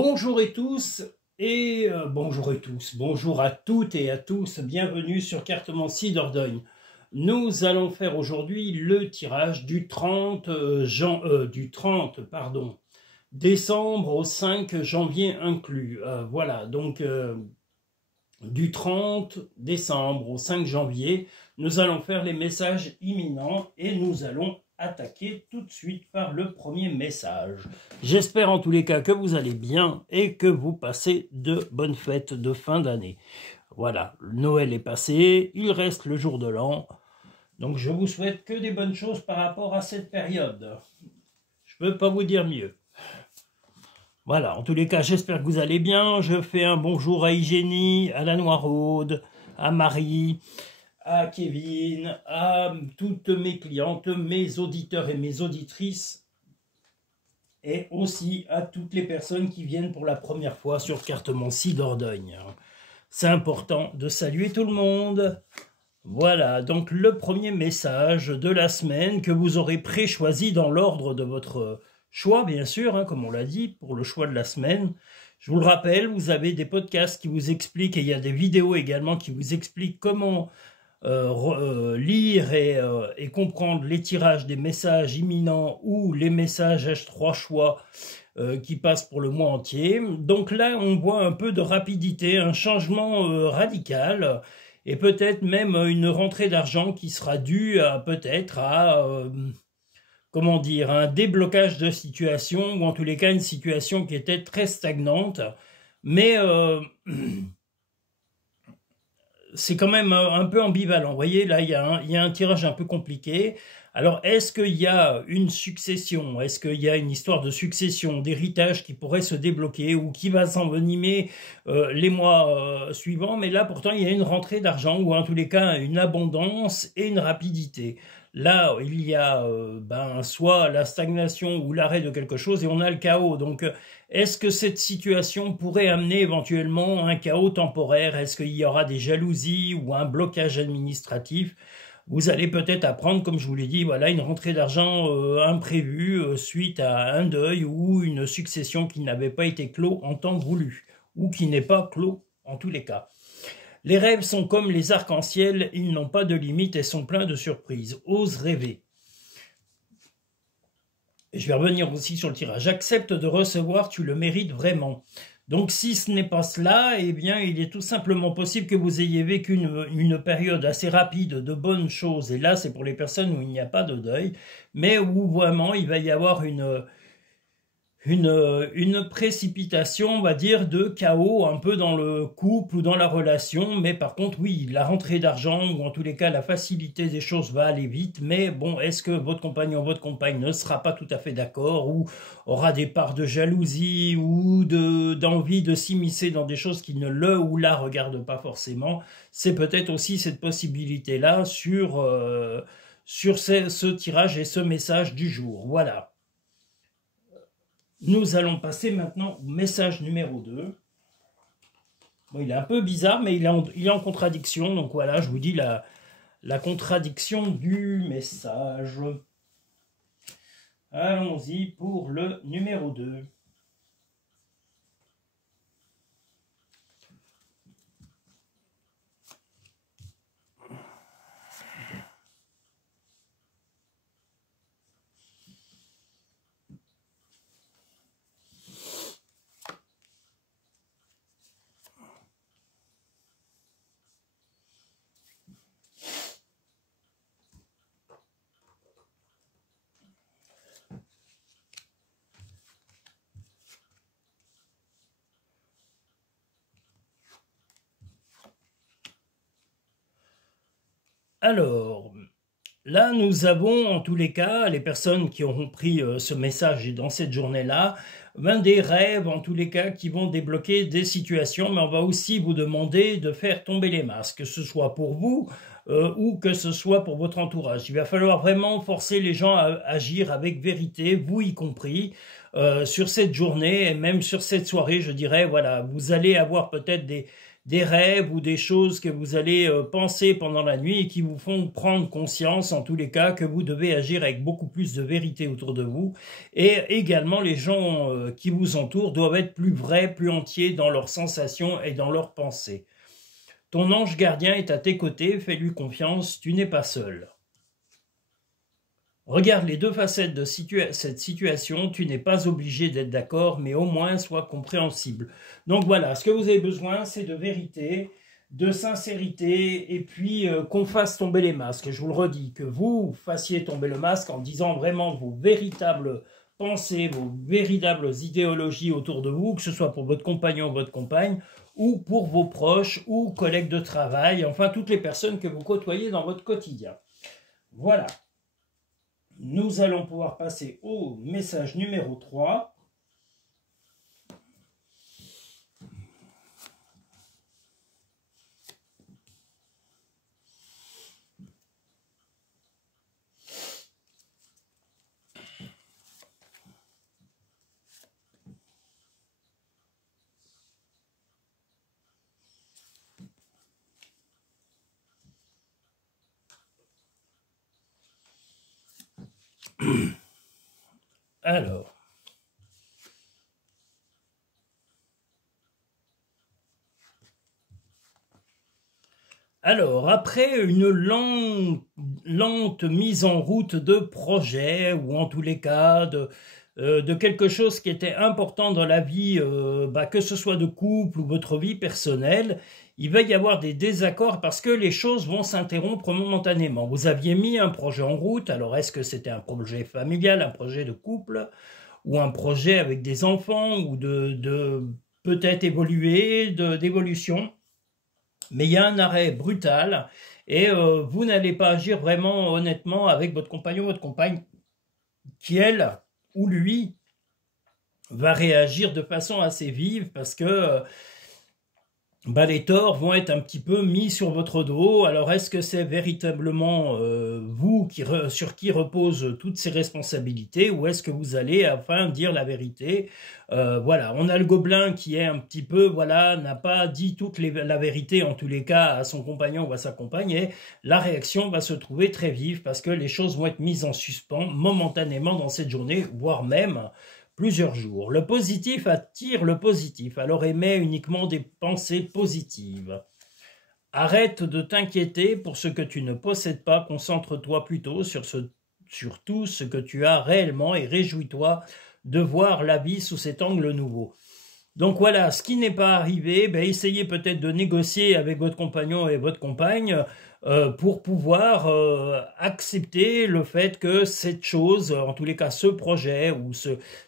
Bonjour et tous, bonjour à toutes et à tous, bienvenue sur Cartomancie Dordogne. Nous allons faire aujourd'hui le tirage du 30 décembre au 5 janvier inclus. Voilà, donc du 30 décembre au 5 janvier, nous allons faire les messages imminents et nous allons attaquer tout de suite par le premier message. J'espère en tous les cas que vous allez bien et que vous passez de bonnes fêtes de fin d'année. Voilà, Noël est passé, il reste le jour de l'an, donc je vous souhaite que des bonnes choses par rapport à cette période. Je ne peux pas vous dire mieux. Voilà, en tous les cas, j'espère que vous allez bien. Je fais un bonjour à Hygiénie, à la Noiraude, à Marie, à Kevin, à toutes mes clientes, mes auditeurs et mes auditrices, et aussi à toutes les personnes qui viennent pour la première fois sur Cartomancie Dordogne. C'est important de saluer tout le monde. Voilà, donc le premier message de la semaine que vous aurez pré-choisi dans l'ordre de votre choix, bien sûr, hein, comme on l'a dit, pour le choix de la semaine. Je vous le rappelle, vous avez des podcasts qui vous expliquent, et il y a des vidéos également qui vous expliquent comment lire et comprendre les tirages des messages imminents ou les messages H3 choix qui passent pour le mois entier. Donc là, on voit un peu de rapidité, un changement radical et peut-être même une rentrée d'argent qui sera due peut-être à comment dire, un déblocage de situation, ou en tous les cas une situation qui était très stagnante, mais c'est quand même un peu ambivalent. Vous voyez, là, il y a un tirage un peu compliqué. Alors, est-ce qu'il y a une succession? Est-ce qu'il y a une histoire de succession, d'héritage qui pourrait se débloquer ou qui va s'envenimer les mois suivants? Mais là, pourtant, il y a une rentrée d'argent ou en tous les cas, une abondance et une rapidité. Là, il y a soit la stagnation ou l'arrêt de quelque chose et on a le chaos. Donc, est-ce que cette situation pourrait amener éventuellement un chaos temporaire? Est-ce qu'il y aura des jalousies ou un blocage administratif? Vous allez peut-être apprendre, comme je vous l'ai dit, voilà, une rentrée d'argent imprévue suite à un deuil ou une succession qui n'avait pas été clos en temps voulu ou qui n'est pas clos en tous les cas. Les rêves sont comme les arcs-en-ciel, ils n'ont pas de limite et sont pleins de surprises. Ose rêver. Et je vais revenir aussi sur le tirage. Accepte de recevoir, tu le mérites vraiment. Donc si ce n'est pas cela, eh bien il est tout simplement possible que vous ayez vécu une période assez rapide de bonnes choses. Et là c'est pour les personnes où il n'y a pas de deuil, mais où vraiment il va y avoir une précipitation, on va dire, de chaos un peu dans le couple ou dans la relation, mais par contre, oui, la rentrée d'argent, ou en tous les cas, la facilité des choses va aller vite, mais bon, est-ce que votre compagnon, votre compagne ne sera pas tout à fait d'accord, ou aura des parts de jalousie, ou d'envie de s'immiscer dans des choses qui ne le ou la regardent pas forcément? C'est peut-être aussi cette possibilité-là sur ce tirage et ce message du jour. Voilà. Nous allons passer maintenant au message numéro 2. Bon, il est un peu bizarre, mais il est en contradiction. Donc voilà, je vous dis la contradiction du message. Allons-y pour le numéro 2. Alors, là, nous avons, en tous les cas, les personnes qui auront pris ce message dans cette journée-là, des rêves, en tous les cas, qui vont débloquer des situations, mais on va aussi vous demander de faire tomber les masques, que ce soit pour vous ou que ce soit pour votre entourage. Il va falloir vraiment forcer les gens à agir avec vérité, vous y compris, sur cette journée et même sur cette soirée, je dirais, voilà, vous allez avoir peut-être des des rêves ou des choses que vous allez penser pendant la nuit et qui vous font prendre conscience, en tous les cas, que vous devez agir avec beaucoup plus de vérité autour de vous. Et également, les gens qui vous entourent doivent être plus vrais, plus entiers dans leurs sensations et dans leurs pensées. Ton ange gardien est à tes côtés, fais-lui confiance, tu n'es pas seul. Regarde les deux facettes de cette situation, tu n'es pas obligé d'être d'accord, mais au moins sois compréhensible. Donc voilà, ce que vous avez besoin, c'est de vérité, de sincérité, et puis qu'on fasse tomber les masques. Je vous le redis, que vous fassiez tomber le masque en disant vraiment vos véritables pensées, vos véritables idéologies autour de vous, que ce soit pour votre compagnon ou votre compagne, ou pour vos proches ou collègues de travail, enfin toutes les personnes que vous côtoyez dans votre quotidien. Voilà. Nous allons pouvoir passer au message numéro 3. Alors, après une lente mise en route de projet, ou en tous les cas de quelque chose qui était important dans la vie, que ce soit de couple ou votre vie personnelle, il va y avoir des désaccords parce que les choses vont s'interrompre momentanément. Vous aviez mis un projet en route, alors est-ce que c'était un projet familial, un projet de couple, ou un projet avec des enfants, ou de peut-être évoluer, d'évolution, mais il y a un arrêt brutal et vous n'allez pas agir vraiment honnêtement avec votre compagnon, votre compagne, qui elle ou lui va réagir de façon assez vive parce que les torts vont être un petit peu mis sur votre dos. Alors est-ce que c'est véritablement vous sur qui reposent toutes ces responsabilités, ou est-ce que vous allez enfin dire la vérité? Voilà, on a le gobelin qui est un petit peu, voilà, n'a pas dit la vérité en tous les cas à son compagnon ou à sa compagne, et la réaction va se trouver très vive parce que les choses vont être mises en suspens momentanément dans cette journée, voire même plusieurs jours. Le positif attire le positif, alors émets uniquement des pensées positives. Arrête de t'inquiéter pour ce que tu ne possèdes pas, concentre-toi plutôt sur tout ce que tu as réellement et réjouis-toi de voir la vie sous cet angle nouveau. Donc voilà, ce qui n'est pas arrivé, essayez peut-être de négocier avec votre compagnon et votre compagne pour pouvoir accepter le fait que cette chose, en tous les cas ce projet ou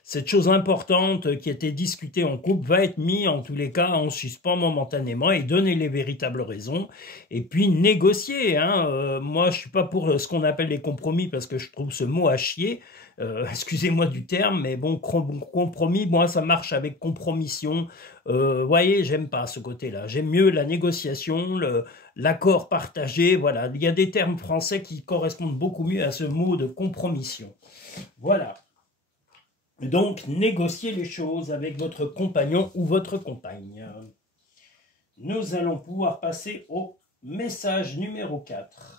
cette chose importante qui était discutée en couple va être mis en tous les cas en suspens momentanément, et donner les véritables raisons et puis négocier. Moi je suis pas pour ce qu'on appelle les compromis parce que je trouve ce mot à chier. Excusez-moi du terme, mais bon, compromis, moi ça marche avec compromission. Voyez, j'aime pas ce côté-là. J'aime mieux la négociation, l'accord partagé. Voilà, il y a des termes français qui correspondent beaucoup mieux à ce mot de compromission. Voilà. Donc, négociez les choses avec votre compagnon ou votre compagne. Nous allons pouvoir passer au message numéro 4.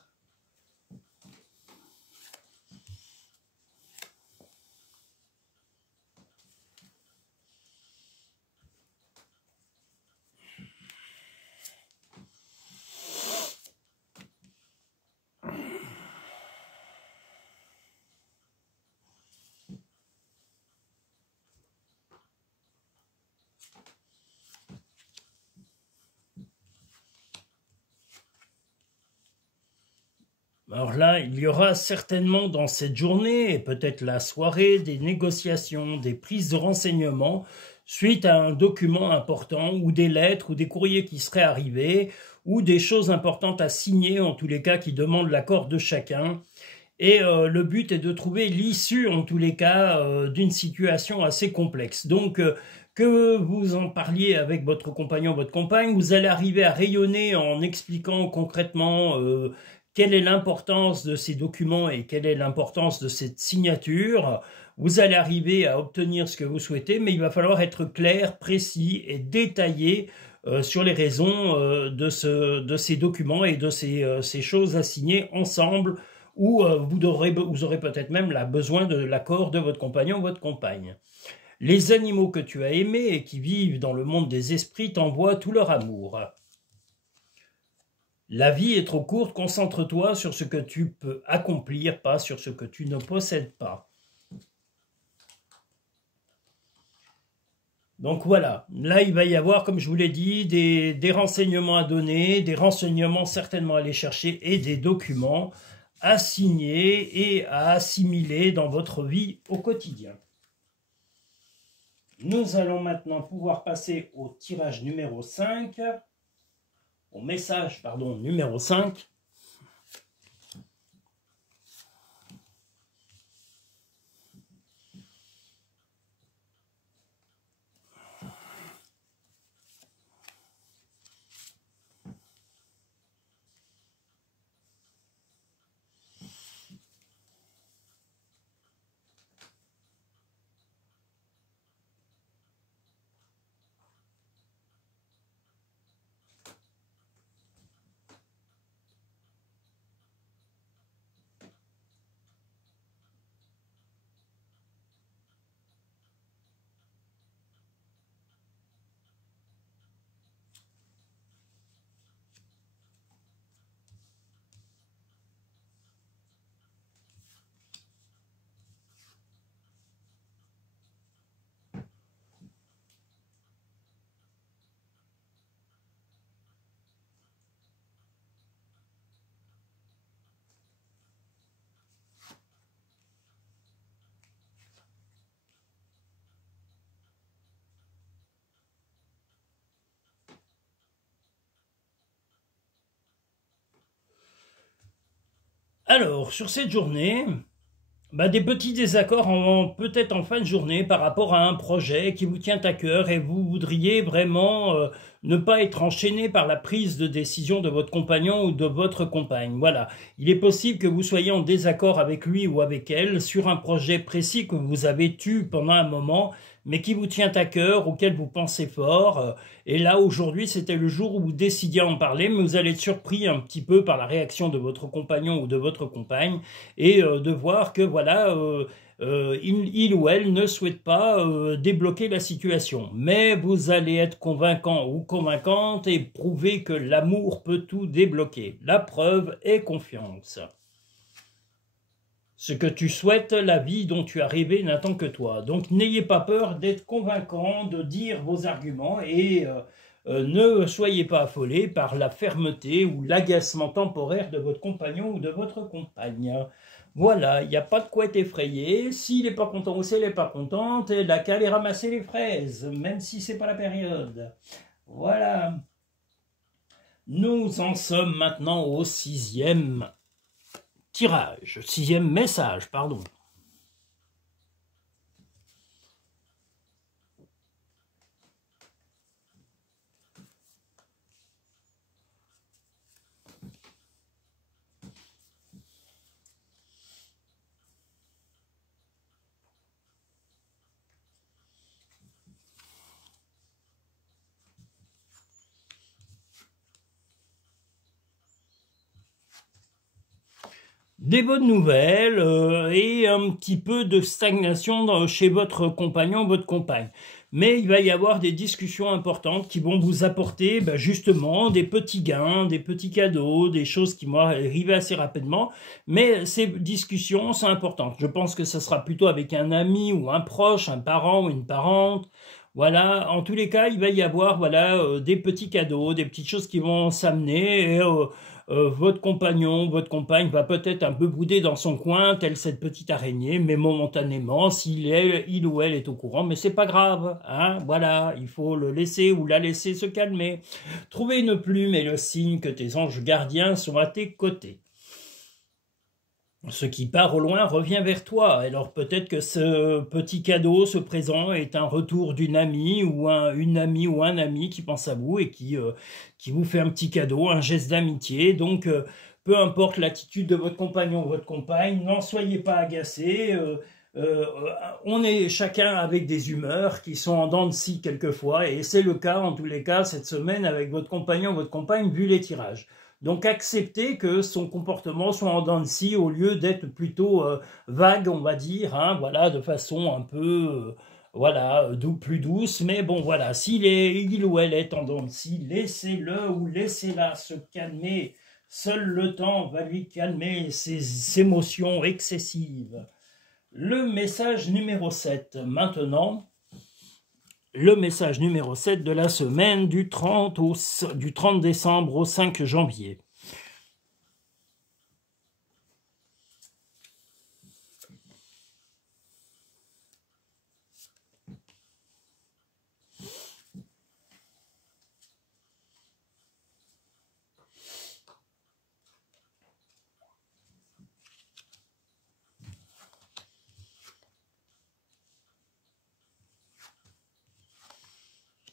Alors là, il y aura certainement dans cette journée, et peut-être la soirée, des négociations, des prises de renseignements suite à un document important, ou des lettres, ou des courriers qui seraient arrivés, ou des choses importantes à signer, en tous les cas, qui demandent l'accord de chacun. Et le but est de trouver l'issue, en tous les cas, d'une situation assez complexe. Donc, que vous en parliez avec votre compagnon, votre compagne, vous allez arriver à rayonner en expliquant concrètement quelle est l'importance de ces documents et quelle est l'importance de cette signature. vous allez arriver à obtenir ce que vous souhaitez, mais il va falloir être clair, précis et détaillé sur les raisons de ces documents et de ces choses à signer ensemble, où vous aurez peut-être même besoin de l'accord de votre compagnon ou votre compagne. Les animaux que tu as aimés et qui vivent dans le monde des esprits t'envoient tout leur amour. La vie est trop courte, concentre-toi sur ce que tu peux accomplir, pas sur ce que tu ne possèdes pas. Donc voilà, là il va y avoir, comme je vous l'ai dit, des renseignements à donner, des renseignements certainement à aller chercher et des documents à signer et à assimiler dans votre vie au quotidien. Nous allons maintenant pouvoir passer au tirage numéro 5, au message, pardon, numéro 5. Alors, sur cette journée, des petits désaccords peut-être en fin de journée par rapport à un projet qui vous tient à cœur et vous voudriez vraiment ne pas être enchaîné par la prise de décision de votre compagnon ou de votre compagne. Voilà, il est possible que vous soyez en désaccord avec lui ou avec elle sur un projet précis que vous avez eu pendant un moment, mais qui vous tient à cœur, auquel vous pensez fort. Et là, aujourd'hui, c'était le jour où vous décidiez en parler, mais vous allez être surpris un petit peu par la réaction de votre compagnon ou de votre compagne, et de voir que voilà, il ou elle ne souhaite pas débloquer la situation. Mais vous allez être convaincant ou convaincante et prouver que l'amour peut tout débloquer. La preuve est confiance. Ce que tu souhaites, la vie dont tu as rêvé n'attend que toi. Donc n'ayez pas peur d'être convaincant, de dire vos arguments et ne soyez pas affolés par la fermeté ou l'agacement temporaire de votre compagnon ou de votre compagne. Voilà, il n'y a pas de quoi être effrayé. S'il n'est pas content ou si elle n'est pas contente, elle n'a qu'à aller ramasser les fraises, même si ce n'est pas la période. Voilà. Nous en sommes maintenant au sixième message, pardon. Des bonnes nouvelles et un petit peu de stagnation chez votre compagnon, votre compagne. Mais il va y avoir des discussions importantes qui vont vous apporter justement des petits gains, des petits cadeaux, des choses qui vont arriver assez rapidement. Mais ces discussions sont importantes. Je pense que ce sera plutôt avec un ami ou un proche, un parent ou une parente. Voilà, en tous les cas, il va y avoir des petits cadeaux, des petites choses qui vont s'amener et votre compagnon, votre compagne va peut-être un peu bouder dans son coin, telle cette petite araignée, mais momentanément, il ou elle est au courant, mais c'est pas grave, hein, voilà, il faut le laisser ou la laisser se calmer. Trouver une plume est le signe que tes anges gardiens sont à tes côtés. Ce qui part au loin revient vers toi. Alors peut-être que ce petit cadeau, ce présent, est un retour d'une amie ou une amie ou un ami qui pense à vous et qui vous fait un petit cadeau, un geste d'amitié. Donc peu importe l'attitude de votre compagnon ou votre compagne, n'en soyez pas agacés. on est chacun avec des humeurs qui sont en dents de scie quelquefois, et c'est le cas en tous les cas cette semaine avec votre compagnon, votre compagne, vu les tirages. Donc acceptez que son comportement soit en dents de scie au lieu d'être plutôt vague, on va dire, hein, voilà, de façon un peu, voilà, plus douce. Mais bon, voilà, il ou elle est en dents de scie, laissez-le ou laissez-la se calmer. Seul le temps va lui calmer ses émotions excessives. Le message numéro 7, maintenant, le message numéro 7 de la semaine du 30 décembre au 5 janvier.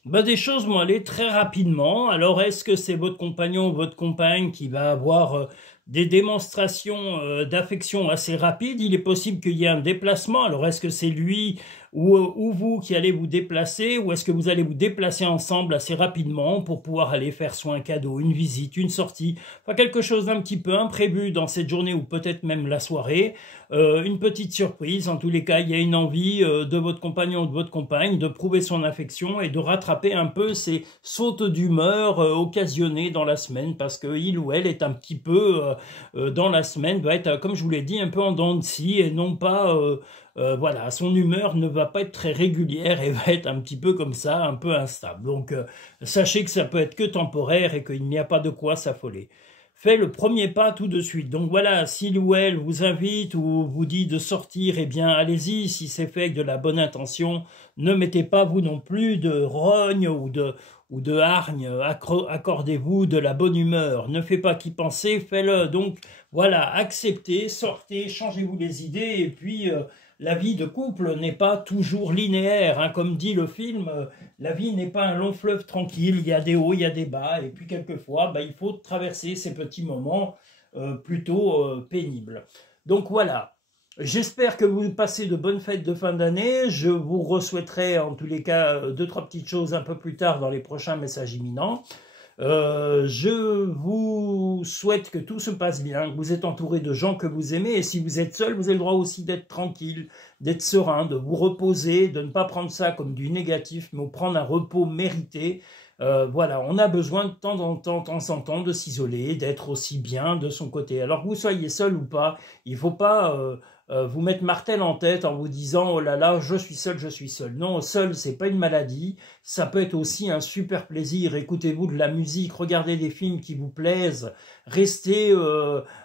Ben, des choses vont aller très rapidement. Alors, est-ce que c'est votre compagnon ou votre compagne qui va avoir des démonstrations d'affection assez rapides? Il est possible qu'il y ait un déplacement. Alors, est-ce que c'est lui ou vous qui allez vous déplacer, ou est-ce que vous allez vous déplacer ensemble assez rapidement pour pouvoir aller faire soit un cadeau, une visite, une sortie, enfin quelque chose d'un petit peu imprévu dans cette journée ou peut-être même la soirée, une petite surprise. En tous les cas, il y a une envie de votre compagnon ou de votre compagne de prouver son affection et de rattraper un peu ces sautes d'humeur occasionnées dans la semaine, parce que il ou elle est un petit peu dans la semaine, va être, comme je vous l'ai dit, un peu en dents de scie et non pas... voilà, son humeur ne va pas être très régulière et va être un petit peu comme ça, un peu instable. Donc, sachez que ça peut être que temporaire et qu'il n'y a pas de quoi s'affoler. Faites le premier pas tout de suite. Donc voilà, s'il ou elle vous invite ou vous dit de sortir, eh bien allez-y. Si c'est fait avec de la bonne intention, ne mettez pas vous non plus de rogne ou de hargne. Accordez-vous de la bonne humeur. Ne faites pas qu'y penser, faites-le. Donc voilà, acceptez, sortez, changez-vous les idées et puis... la vie de couple n'est pas toujours linéaire, hein. Comme dit le film, la vie n'est pas un long fleuve tranquille, il y a des hauts, il y a des bas, et puis quelquefois, il faut traverser ces petits moments plutôt pénibles. Donc voilà, j'espère que vous passez de bonnes fêtes de fin d'année. Je vous re-souhaiterai en tous les cas deux, trois petites choses un peu plus tard dans les prochains messages imminents. Je vous souhaite que tout se passe bien, que vous êtes entouré de gens que vous aimez, et si vous êtes seul, vous avez le droit aussi d'être tranquille, d'être serein, de vous reposer, de ne pas prendre ça comme du négatif, mais prendre un repos mérité. Voilà, on a besoin de temps en temps de s'isoler, d'être aussi bien de son côté. Alors que vous soyez seul ou pas, il ne faut pas vous mettre martel en tête en vous disant « Oh là là, je suis seul, je suis seul ». Non, seul, c'est pas une maladie, ça peut être aussi un super plaisir. Écoutez-vous de la musique, regardez des films qui vous plaisent, restez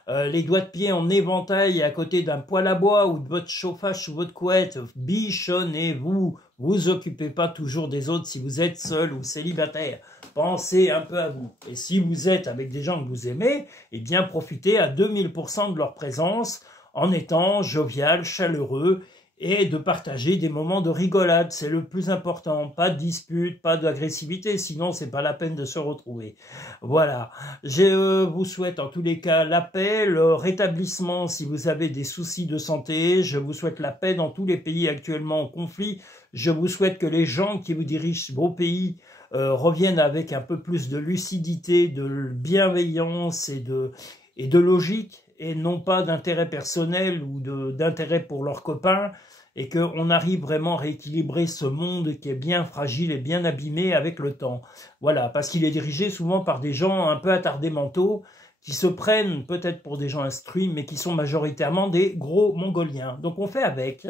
les doigts de pied en éventail à côté d'un poêle à bois ou de votre chauffage sous votre couette, bichonnez-vous. Vous occupez pas toujours des autres si vous êtes seul ou célibataire. Pensez un peu à vous. Et si vous êtes avec des gens que vous aimez, eh bien profitez à 2000% de leur présence en étant jovial, chaleureux et de partager des moments de rigolade. C'est le plus important. Pas de dispute, pas d'agressivité, sinon c'est pas la peine de se retrouver. Voilà. Je vous souhaite en tous les cas la paix, le rétablissement si vous avez des soucis de santé. Je vous souhaite la paix dans tous les pays actuellement en conflit. Je vous souhaite que les gens qui vous dirigent vos pays reviennent avec un peu plus de lucidité, de bienveillance et de logique, et non pas d'intérêt personnel ou d'intérêt pour leurs copains, et qu'on arrive vraiment à rééquilibrer ce monde qui est bien fragile et bien abîmé avec le temps. Voilà, parce qu'il est dirigé souvent par des gens un peu attardés mentaux, qui se prennent peut-être pour des gens instruits, mais qui sont majoritairement des gros mongoliens. Donc on fait avec,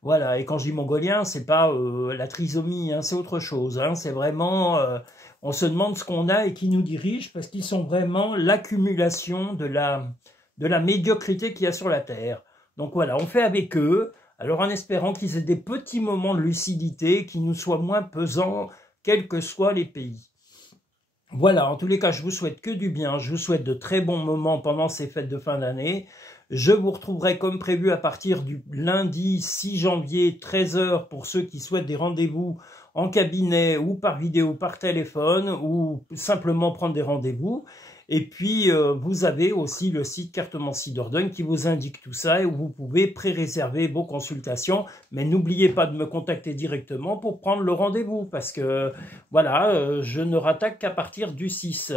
voilà. Et quand je dis mongolien, c'est pas la trisomie, hein, c'est autre chose. Hein, c'est vraiment, on se demande ce qu'on a et qui nous dirige, parce qu'ils sont vraiment l'accumulation de la médiocrité qu'il y a sur la Terre. Donc voilà, on fait avec eux, alors en espérant qu'ils aient des petits moments de lucidité, qui nous soient moins pesants, quels que soient les pays. Voilà, en tous les cas, je vous souhaite que du bien, je vous souhaite de très bons moments pendant ces fêtes de fin d'année. Je vous retrouverai comme prévu à partir du lundi 6 janvier, 13 h, pour ceux qui souhaitent des rendez-vous en cabinet ou par vidéo, par téléphone, ou simplement prendre des rendez-vous. Et puis, vous avez aussi le site Cartomancie Dordogne qui vous indique tout ça et où vous pouvez pré-réserver vos consultations. Mais n'oubliez pas de me contacter directement pour prendre le rendez-vous parce que, voilà, je ne rattaque qu'à partir du 6.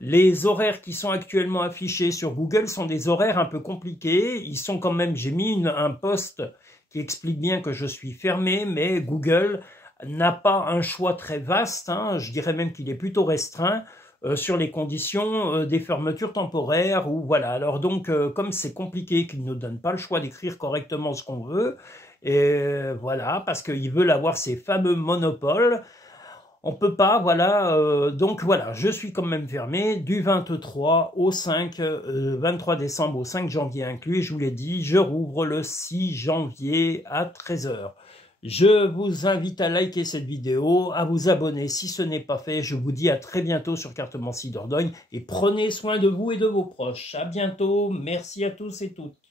Les horaires qui sont actuellement affichés sur Google sont des horaires un peu compliqués. Ils sont quand même, j'ai mis un post qui explique bien que je suis fermé, mais Google n'a pas un choix très vaste, hein. Je dirais même qu'il est plutôt restreint sur les conditions des fermetures temporaires. Ou voilà. Alors donc, comme c'est compliqué, qu'ils ne nous donnent pas le choix d'écrire correctement ce qu'on veut, et voilà, parce qu'ils veulent avoir ces fameux monopoles, on peut pas, voilà, donc voilà, je suis quand même fermé du 23 au 5, 23 décembre au 5 janvier inclus, et je vous l'ai dit, je rouvre le 6 janvier à 13 h. Je vous invite à liker cette vidéo, à vous abonner si ce n'est pas fait. Je vous dis à très bientôt sur Cartomancie Dordogne et prenez soin de vous et de vos proches. À bientôt, merci à tous et toutes.